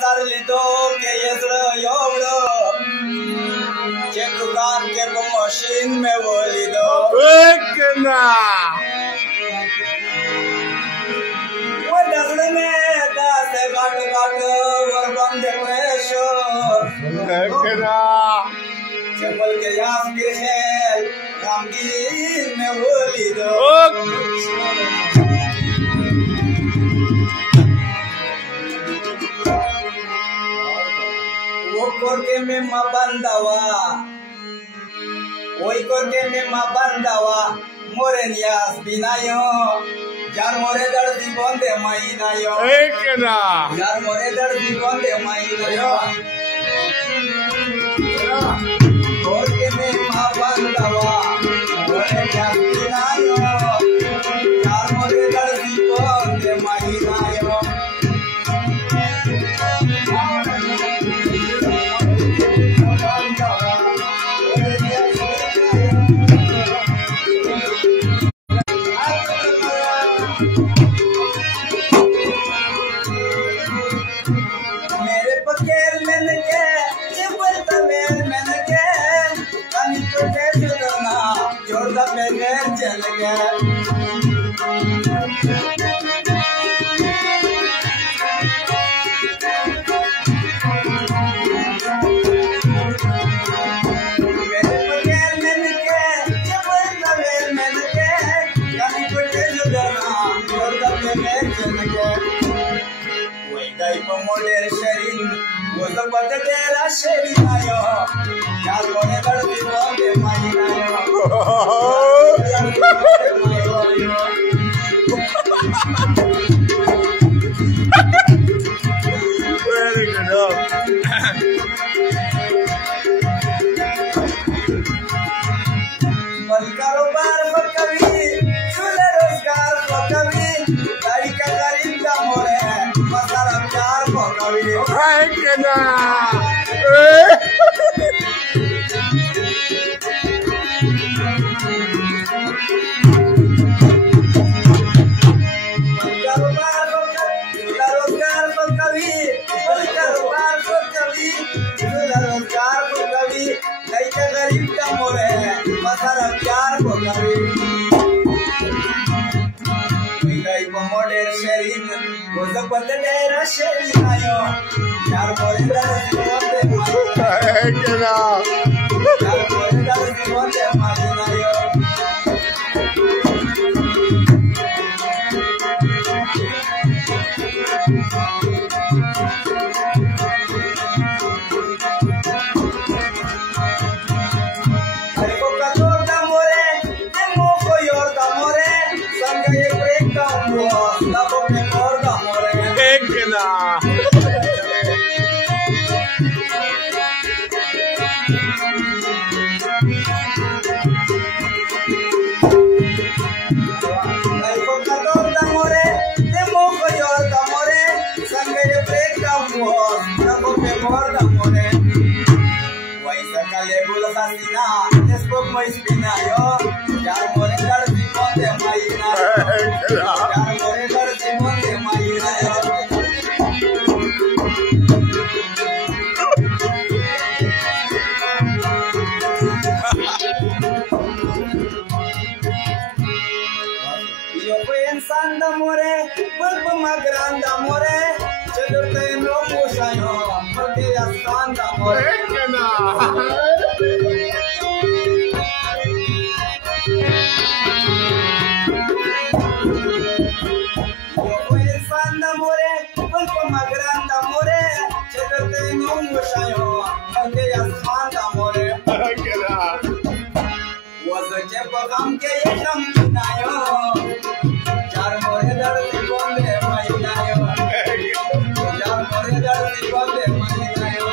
sarlito que es yo che dukan ke ko machine में बोलिदो एकना वो दसले में दास घाट घाट वर बंदे प्रेशो एकना जंगल के याम के है रामगीर में बोलिदो Porque me mabandaba, hoy porque me mabandaba, morenias binayo, yar more dar dibon de mainayo, एकना yar more dar dibon de mainayo, porque me mabandaba, morenias binayo, yar more dar dibon de mainayo. मेरे पकेल मैंने के चिपल तमेल मैंने के कनी तो के चलना जोरदा पे गैर चल गया मेरे पकेल मैंने के चिपल तमेल मैंने के कनी तो के चलना जोरदा पे गैर चल गया Dai pomoler sherin, woza patatera sherinayo, yar kone dardi bonde mainayo. Very good. Bal karobar ko kabhi, chule rozgar ko kabhi, dai ka garib ka more, masara pyar ko kabhi. एकना कारोबार को रोजगार को कभी कारोबार को कभी रोजगार को कभी कई का गरीब का मोरे मसारा प्यार को कभी कई मोडेर शरीर वो सब बदलेरा शरीर आयो यार मोरे दर बोलते एकना यार मोरे दर बोलते माजनायो एकना Yo pensando amore, vuelvo más grande amore, yo te no mucho yo, porque ya están amore. एकना Yo pensando amore, vuelvo más grande amore, yo te no mucho yo, porque ya están amore. एकना Was a chepa kam ke yam nayo, char more dar di bonde mai nayo, char more dar di bonde mai nayo.